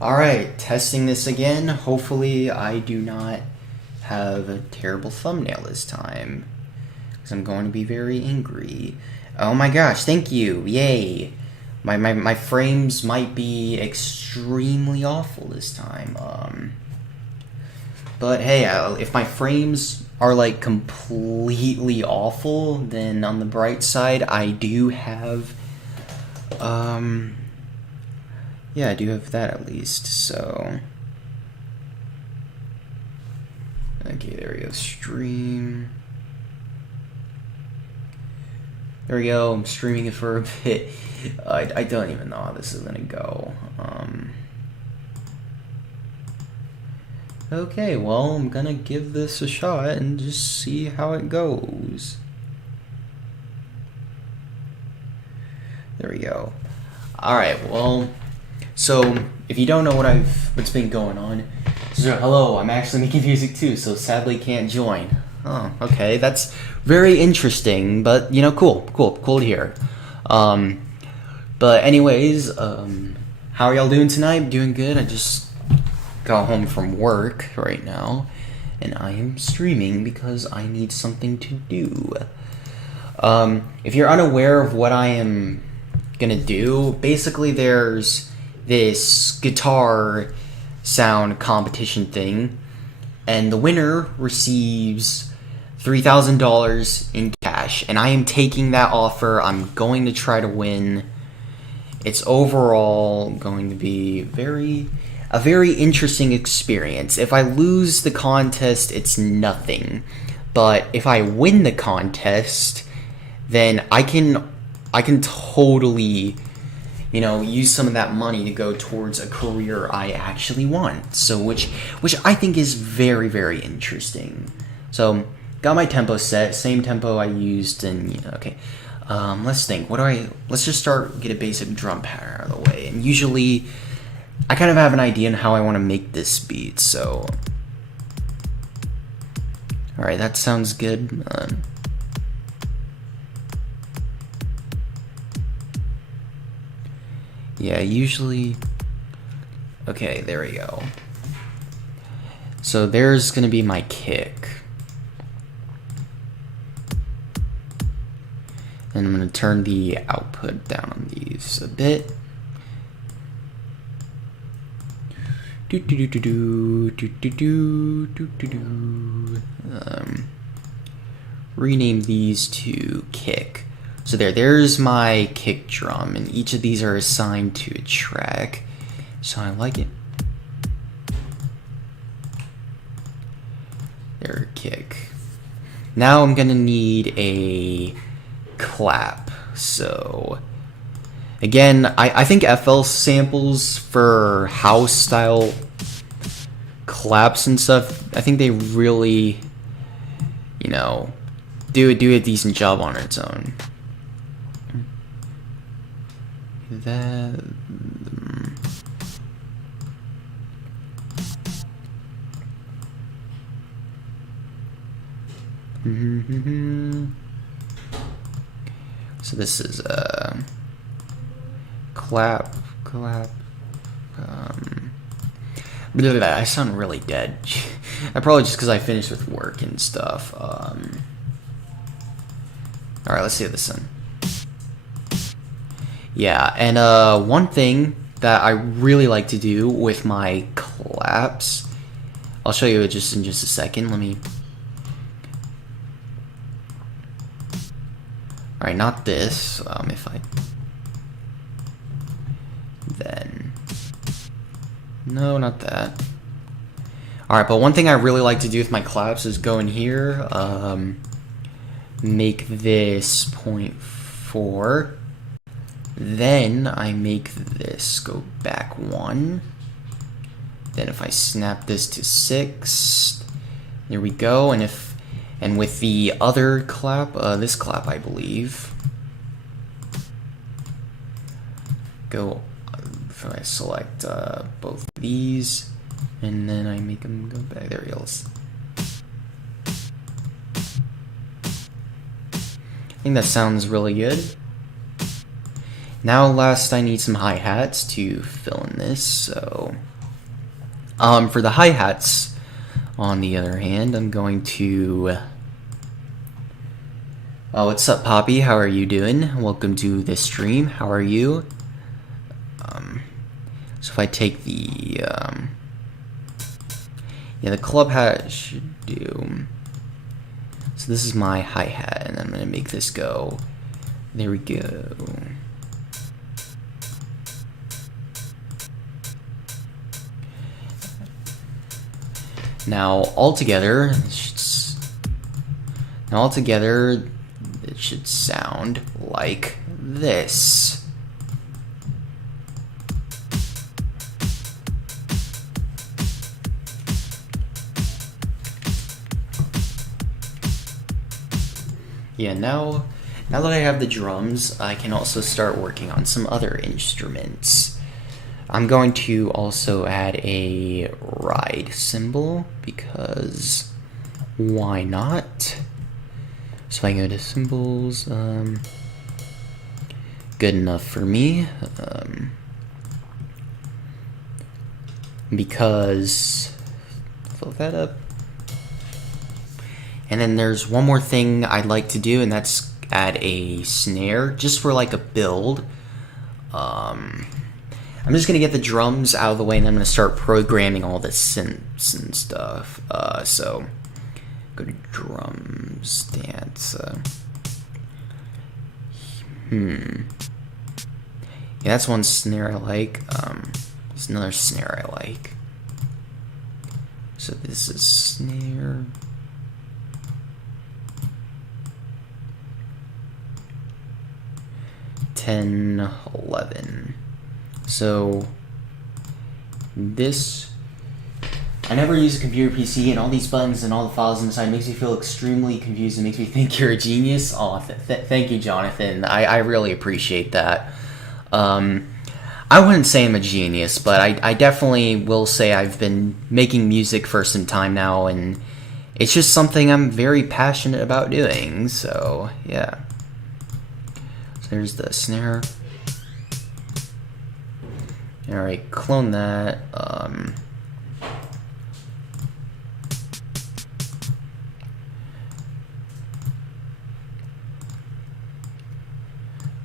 Alright, testing this again. Hopefully I do not have a terrible thumbnail this time, because I'm going to be very angry. Oh my gosh, thank you, yay! My frames might be extremely awful this time, but hey, if my frames are like completely awful, then on the bright side, I do have, yeah, I do have that at least, so. Okay, there we go, stream. There we go, I'm streaming it for a bit. I don't even know how this is gonna go. Okay, well, I'm gonna give this a shot and just see how it goes. There we go. Alright, well, so if you don't know what's been going on, so hello, I'm actually making music too, so sadly can't join. Oh, okay, that's very interesting, but you know, cool to hear. But anyways, how are y'all doing tonight? Doing good. I just got home from work right now, and I am streaming because I need something to do. If you're unaware of what I am gonna do, basically there's this guitar sound competition thing, and the winner receives $3,000 in cash, and I am taking that offer. I'm going to try to win. It's overall going to be a very interesting experience. If I lose the contest, it's nothing, but if I win the contest, then I can totally, you know, use some of that money to go towards a career I actually want. So which I think is very, very interesting. So got my tempo set, same tempo I used in, okay. Let's think. Let's just get a basic drum pattern out of the way. And usually I kind of have an idea on how I want to make this beat, so. Alright, that sounds good. Yeah, usually. Okay, there we go. So there's gonna be my kick. And I'm gonna turn the output down on these a bit. Rename these to kick. So there's my kick drum, and each of these are assigned to a track. So I like it. There, kick. Now I'm gonna need a clap. So again, I think FL samples for house style claps and stuff, I think they really, you know, do a decent job on its own. That so this is a clap. I sound really dead. Probably just because I finished with work and stuff. Alright, let's see this one. Yeah, and one thing that I really like to do with my claps, I'll show you it just in just a second. Let me. Alright, not this. If I. Then. No, not that. Alright, but one thing I really like to do with my claps is go in here, make this 0.4. Then I make this go back 1. Then if I snap this to 6, there we go. And with the other clap, this clap I believe, go. If I select both of these, and then I make them go back. There we go. I think that sounds really good. Now last I need some hi-hats to fill in this, so for the hi-hats, on the other hand, I'm going to what's up, Poppy? How are you doing? Welcome to this stream. How are you? So if I take the the club hat should do. So this is my hi-hat, and I'm gonna make this go. There we go. Now altogether, it should sound like this. Yeah, now that I have the drums, I can also start working on some other instruments. I'm going to also add a ride cymbal, because why not? So if I go to cymbals, good enough for me, because, fill that up. And then there's one more thing I'd like to do, and that's add a snare, just for like a build. I'm just gonna get the drums out of the way, and I'm gonna start programming all the synths and stuff. So go to drums, dance. Yeah, that's one snare I like. There's another snare I like. So this is snare. $10, $11. So this, I never use a computer PC, and all these buttons and all the files inside makes me feel extremely confused and makes me think you're a genius. Oh, thank you, Jonathan. I really appreciate that. I wouldn't say I'm a genius, but I definitely will say I've been making music for some time now, and it's just something I'm very passionate about doing, so yeah. So there's the snare. Alright, clone that.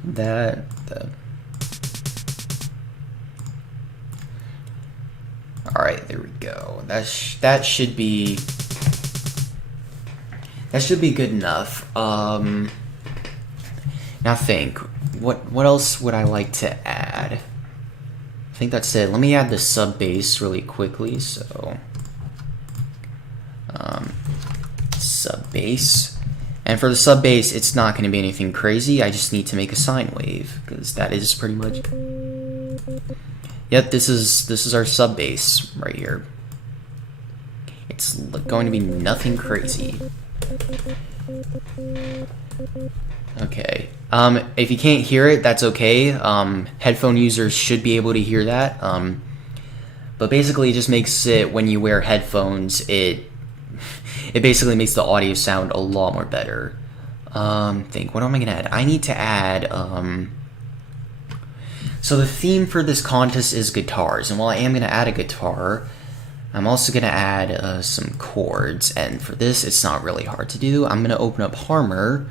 That. Alright, there we go. That should be good enough. Now think, what else would I like to add? I think that's it. Let me add the sub bass really quickly. So sub bass, and for the sub bass, it's not going to be anything crazy. I just need to make a sine wave, because that is pretty much. Yep, this is our sub bass right here. It's going to be nothing crazy. Okay. If you can't hear it, that's okay. Headphone users should be able to hear that. But basically, it just makes it, when you wear headphones, it basically makes the audio sound a lot more better. What am I gonna add? I need to add. So the theme for this contest is guitars, and while I am gonna add a guitar, I'm also gonna add some chords. And for this, it's not really hard to do. I'm gonna open up Harmor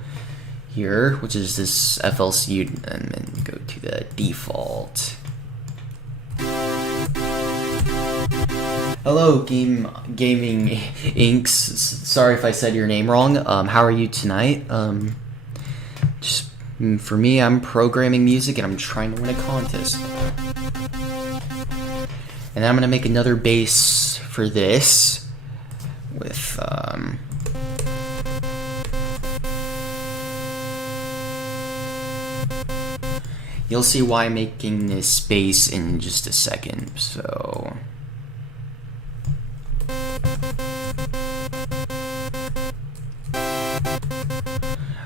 here, which is this FLC, and then go to the default. Hello, Gaming Inks. Sorry if I said your name wrong. How are you tonight? Just for me, I'm programming music and I'm trying to win a contest. And then I'm gonna make another bass for this with you'll see why I'm making this bass in just a second. So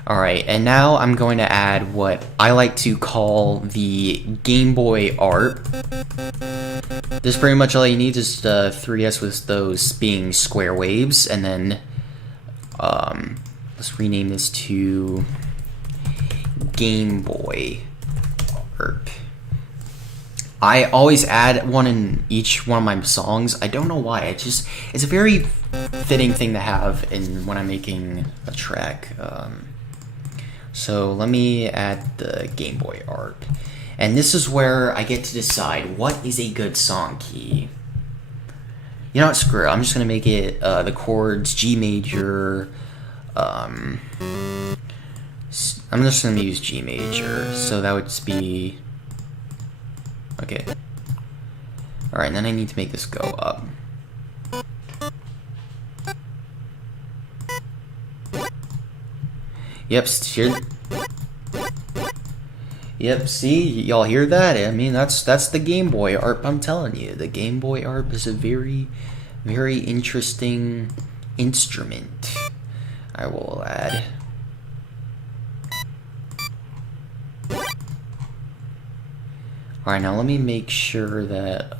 alright, and now I'm going to add what I like to call the Game Boy art. This is pretty much all you need, just 3S with those being square waves, and then let's rename this to Game Boy arp. I always add one in each one of my songs. I don't know why. It's a very fitting thing to have when I'm making a track. So let me add the Game Boy arp. And this is where I get to decide what is a good song key. You know what, screw it. I'm just going to make it the chords G major. I'm just going to use G major. So that would be... Okay. Alright, and then I need to make this go up. Yep, Yep, see? Y'all hear that? I mean, that's the Game Boy ARP, I'm telling you. The Game Boy ARP is a very, very interesting instrument. I will add... Alright, now let me make sure that,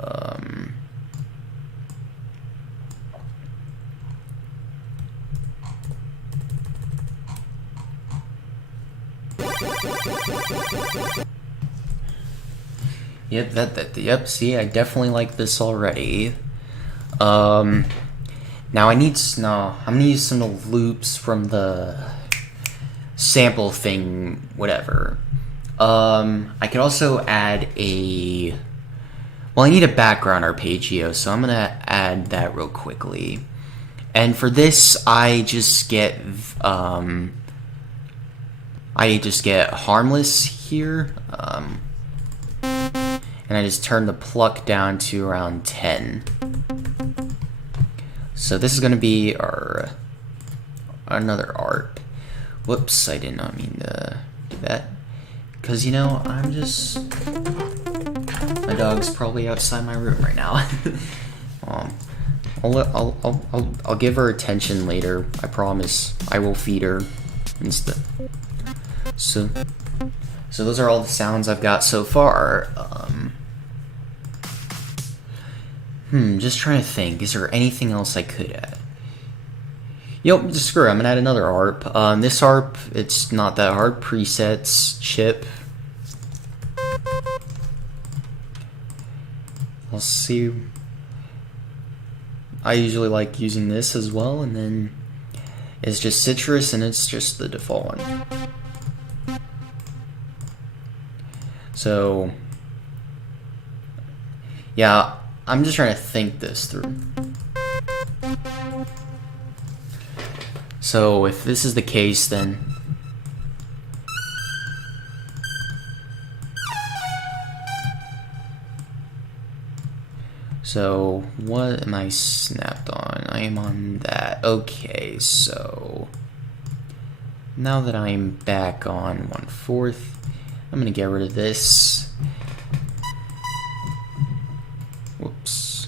Yep, see, I definitely like this already. Now I'm gonna use some of the loops from the sample thing, whatever. I could also add well, I need a background arpeggio, so I'm gonna add that real quickly. And for this, I just get harmless here, and I just turn the pluck down to around 10. So this is gonna be another ARP. Whoops, I did not mean to do that. Because, you know, my dog's probably outside my room right now. I'll give her attention later. I promise. I will feed her instead. So those are all the sounds I've got so far. Just trying to think. Is there anything else I could add? Yep, just screw it. I'm gonna add another ARP. This ARP, it's not that hard. Presets, chip. I'll see. I usually like using this as well, and then it's just citrus, and it's just the default one. So, yeah, I'm just trying to think this through. So if this is the case, then so what am I snapped on? I am on that. Okay, so now that I'm back on 1/4, I'm gonna get rid of this. Whoops.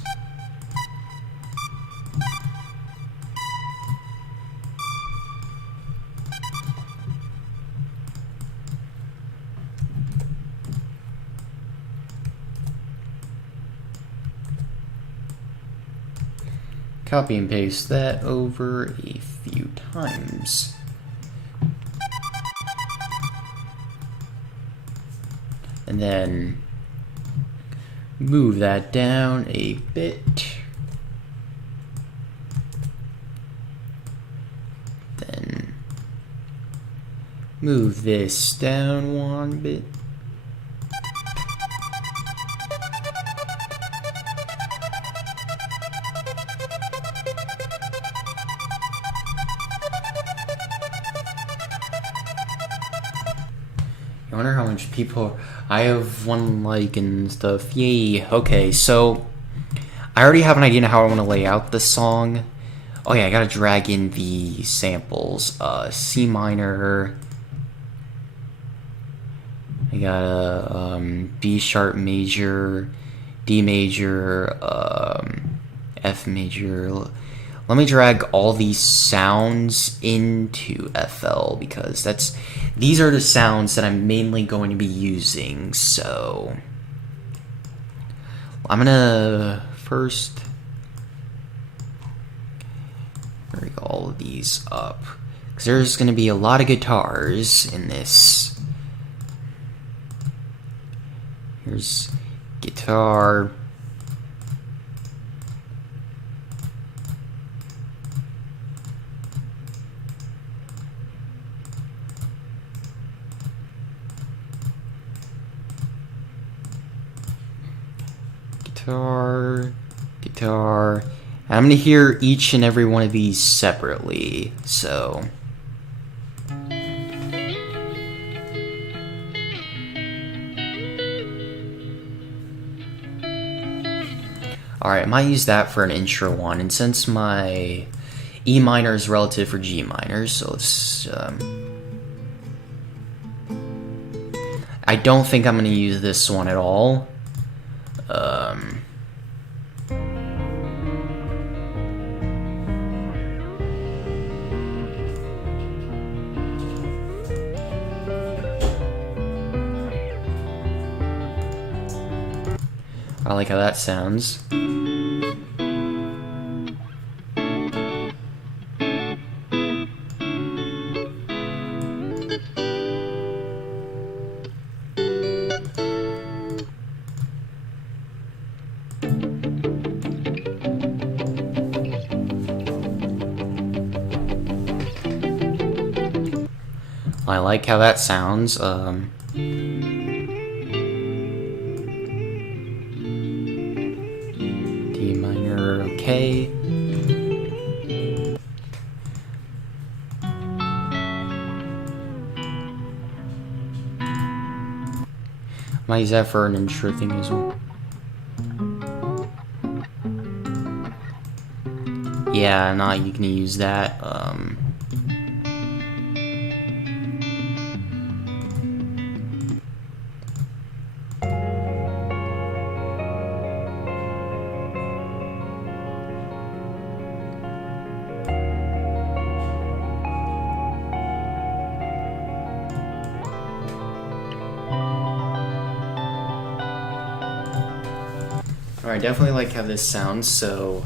Copy and paste that over a few times. And then move that down a bit. Then move this down one bit. I wonder how much people... I have 1 like and stuff. Yay. Okay, so I already have an idea of how I want to lay out the song. Oh yeah, I gotta drag in the samples. C minor. I got a B sharp major, D major, F major. Let me drag all these sounds into FL because these are the sounds that I'm mainly going to be using. So I'm gonna first bring all of these up because there's gonna be a lot of guitars in this. Here's guitar. Guitar, guitar. I'm gonna hear each and every one of these separately, so. Alright, I might use that for an intro one, and since my E minor is relative for G minor, so let's, I don't think I'm gonna use this one at all. I like how that sounds. I like how that sounds. D minor, okay. Might use that for an intro thing as well. Yeah, no, you can use that. Alright, definitely like how this sounds, so,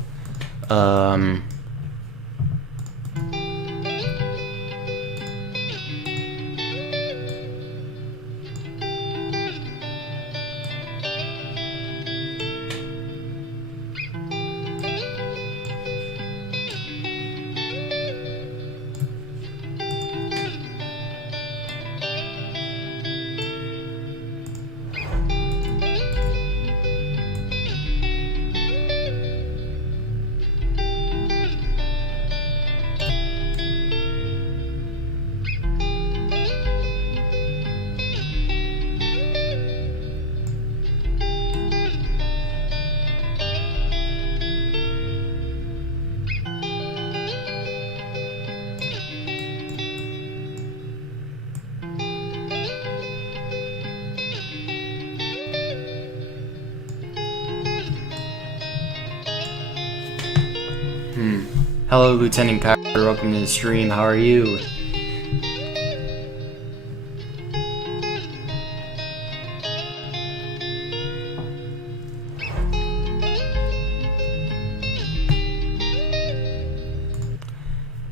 Hello, Lieutenant Kyler, welcome to the stream, how are you?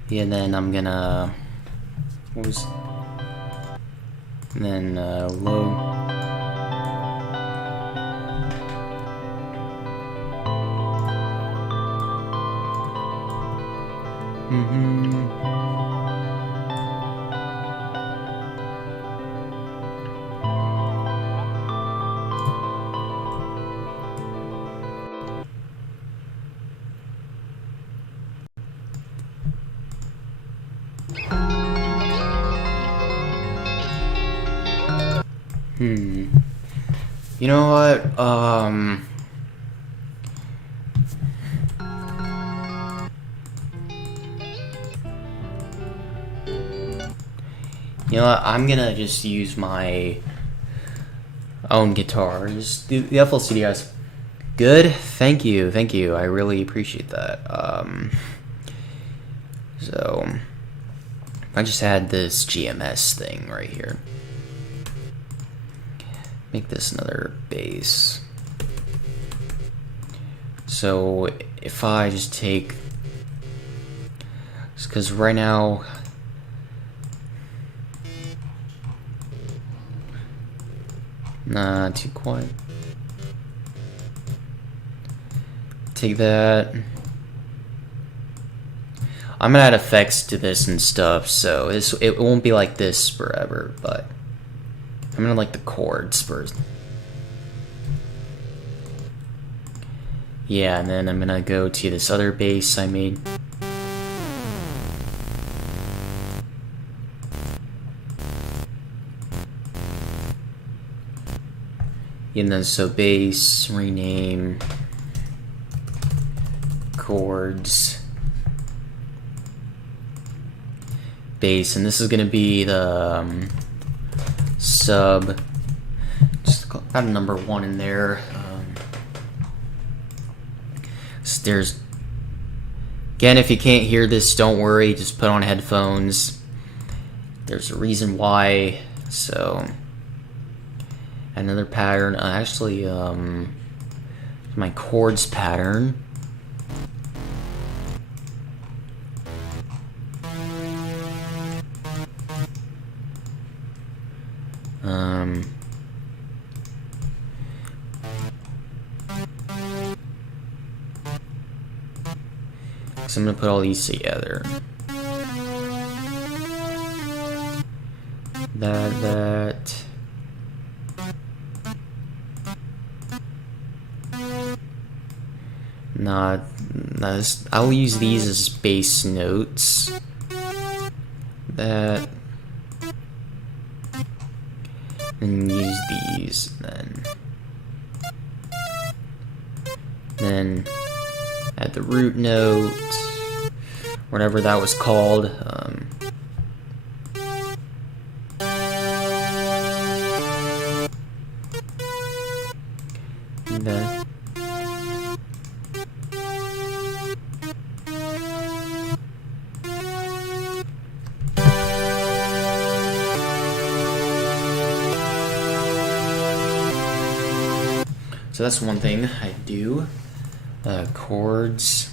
Yeah, and then I'm gonna, what was, and then, low. You know what, you know what, I'm gonna just use my own guitar. Just the FLCDS. Good, thank you, I really appreciate that. So, I just had this GMS thing right here. Make this another bass. So if I just take, because right now, nah, too quiet. take that. I'm gonna add effects to this and stuff, so it won't be like this forever, but I'm gonna like the chords first. Yeah, and then I'm gonna go to this other bass I made. And then so bass, rename, chords, bass, and this is gonna be the sub. Just add a number 1 in there. So there's again, if you can't hear this, don't worry. Just put on headphones. There's a reason why. So another pattern. Actually, my chords pattern. So I'm gonna put all these together. That. I'll use these as bass notes. That. And use these, then add the root note, whatever that was called. Then so that's one thing I do. Chords.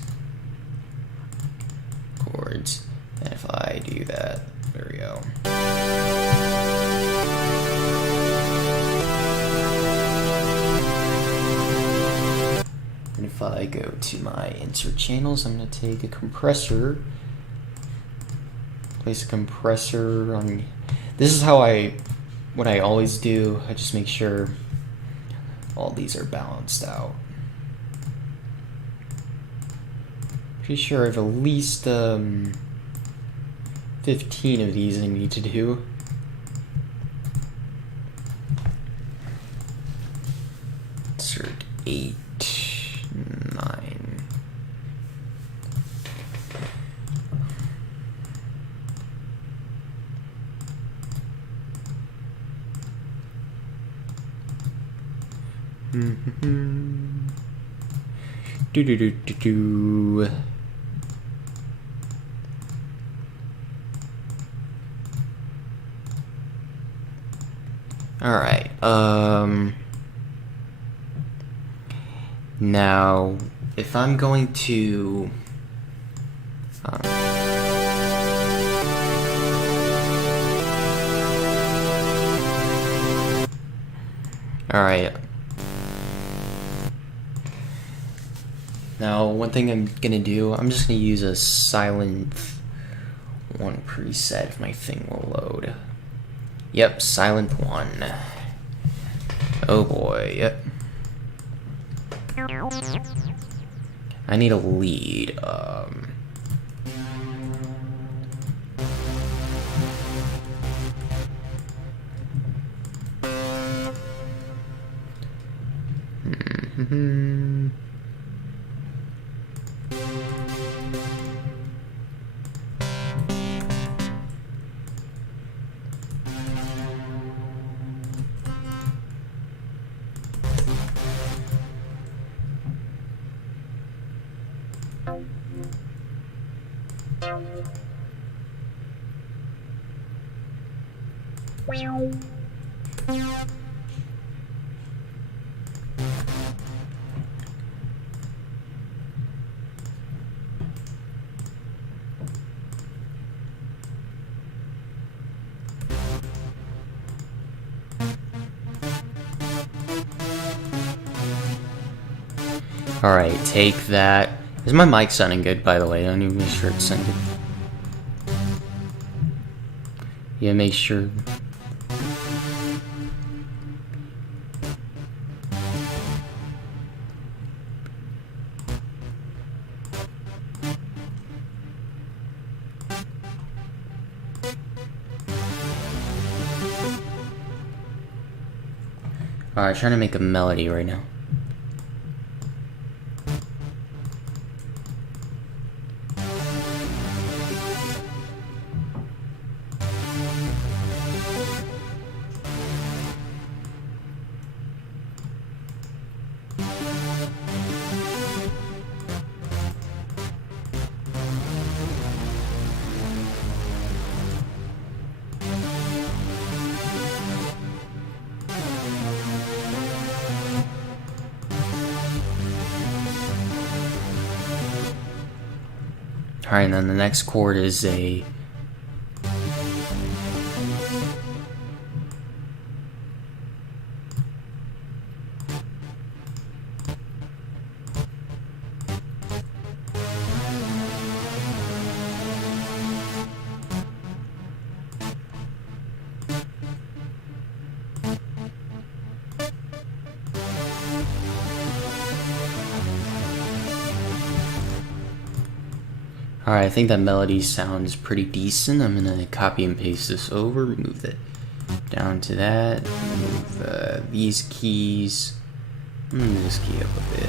And if I do that, there we go. And if I go to my insert channels, I'm going to take a compressor, place a compressor on. This is what I always do. I just make sure all these are balanced out. Pretty sure I have at least 15 of these I need to do. Insert 8, 9. Do. Alright, now, if I'm going to, alright, now one thing I'm gonna do, I'm just gonna use a silent one preset if my thing will load. Yep, silent 1. Oh boy, yep. I need a lead. Alright, take that. Is my mic sounding good, by the way? I need to make sure it's sounding good. Yeah, make sure. Alright, trying to make a melody right now. Alright, and then the next chord is a Alright, I think that melody sounds pretty decent. I'm gonna copy and paste this over, move it down to that, move these keys, move this key up a bit.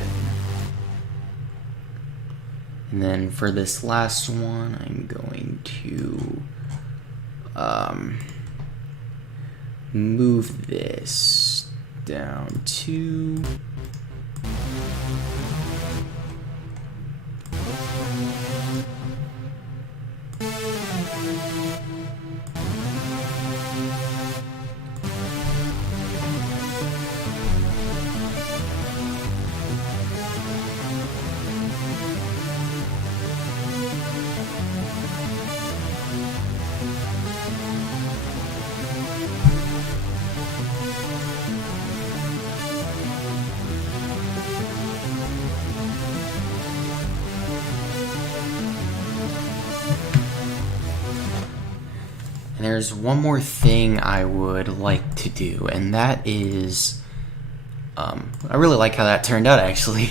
And then for this last one, I'm going to move this down to And there's one more thing I would like to do, and that is, I really like how that turned out, actually.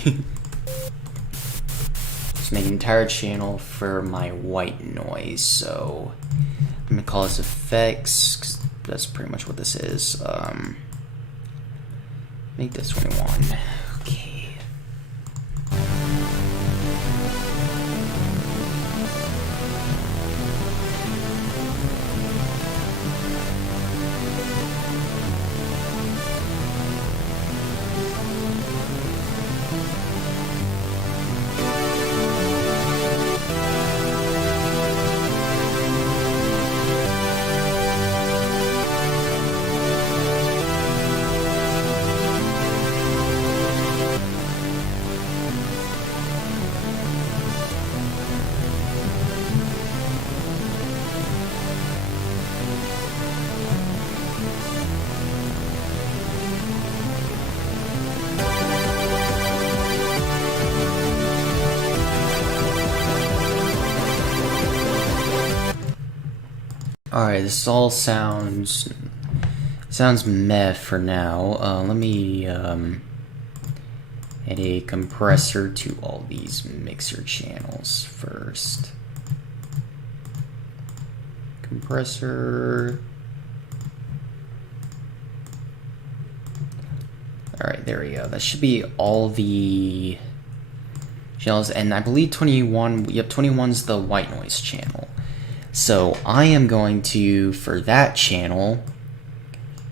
Just make an entire channel for my white noise, so I'm gonna call this effects, because that's pretty much what this is. Make this 21. Okay. Alright, this all sounds meh for now. Let me add a compressor to all these mixer channels first. Compressor. Alright, there we go. That should be all the channels, and I believe 21, yep, 21's the white noise channel. So I am going to, for that channel,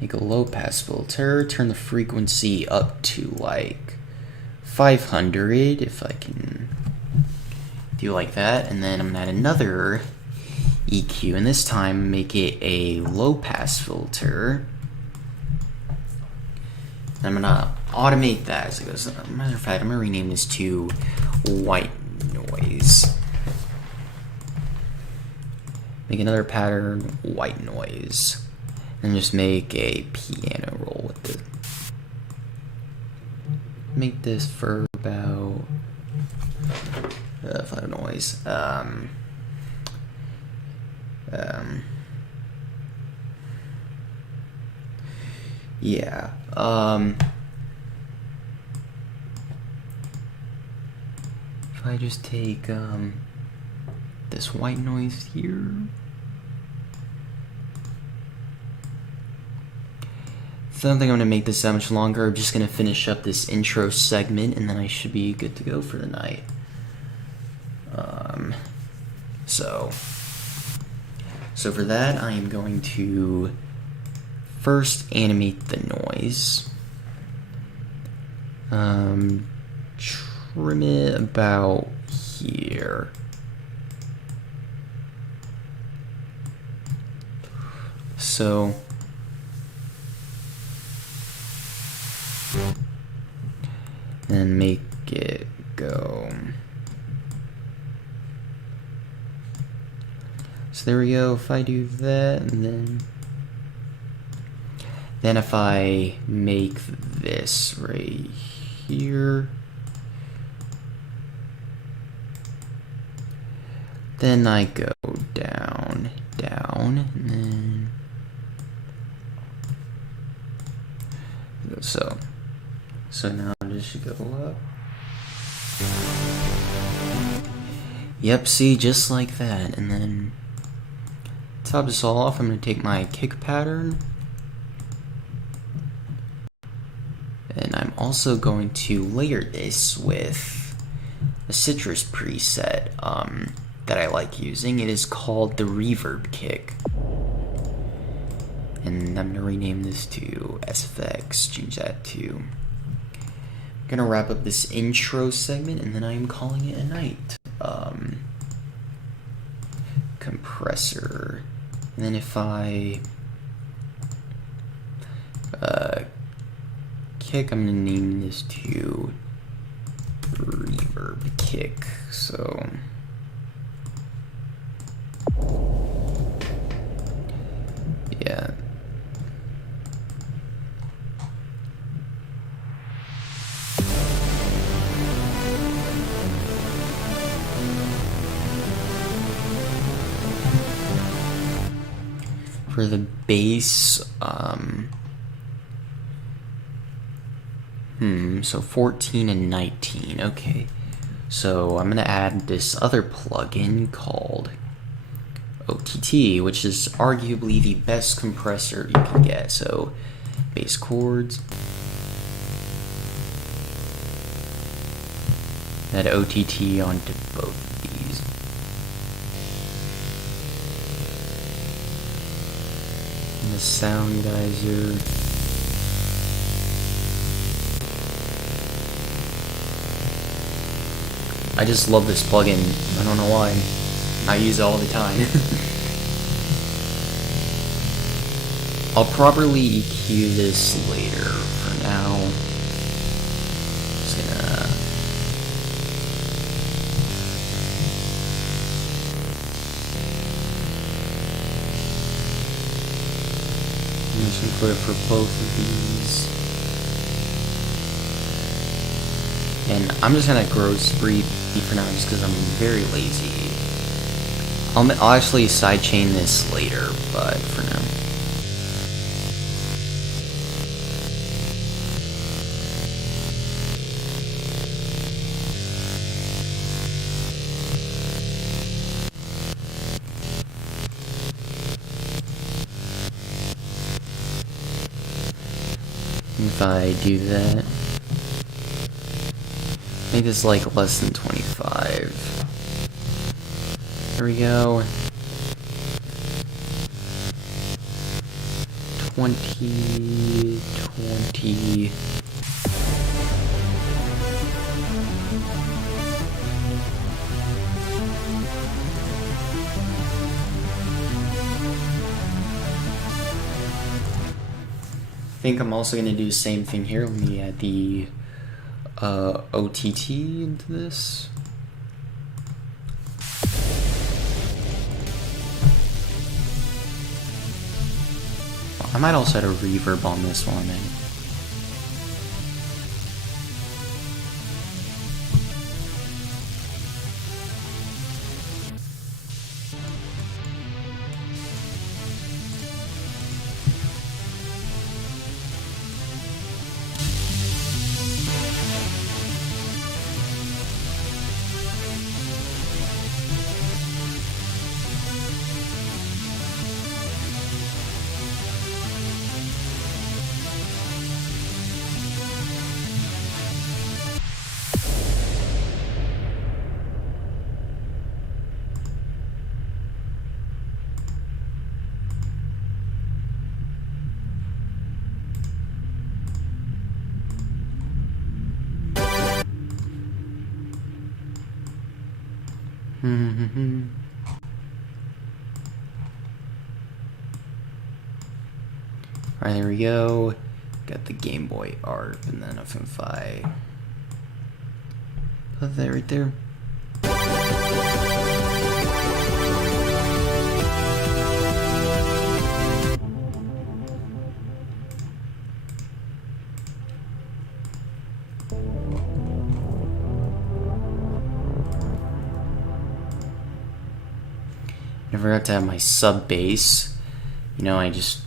make a low pass filter, turn the frequency up to like 500 if I can do like that, and then I'm gonna add another EQ, and this time make it a low pass filter. I'm gonna automate that as it goes. As a matter of fact, I'm gonna rename this to white noise. Make another pattern, white noise, and just make a piano roll with it. make this for about flat noise. Yeah. If I just take this white noise here. So I don't think I'm going to make this that much longer. I'm just going to finish up this intro segment and then I should be good to go for the night. So for that, I am going to first animate the noise. Trim it about here. So then make it go. So there we go. If I do that, and then if I make this right here, then I go down, down, and then so now this should go up. Yep, see, just like that. And then to top this all off, I'm going to take my kick pattern. And I'm also going to layer this with a citrus preset that I like using. It is called the reverb kick. And I'm going to rename this to SFX, change that to. I'm going to wrap up this intro segment and then I am calling it a night. Compressor. And then if I kick, I'm going to name this to reverb kick. So yeah. For the bass, so 14 and 19, okay. So I'm gonna add this other plugin called OTT, which is arguably the best compressor you can get. So bass chords, add OTT onto both of these. And the soundizer. I just love this plugin. I don't know why. I use it all the time. I'll properly EQ this later. For now, just gonna put it for both of these. And I'm just gonna gross breed for now just because I'm very lazy. I'll actually sidechain this later, but for now. If I do that, make this like less than 25. There we go. 20, 20. I think I'm also going to do the same thing here. Let me add the OTT into this. I might also add a reverb on this one. Alright, there we go. Got the Game Boy ARP and then FMFI. Put that right there. I forgot to have my sub bass. You know, I just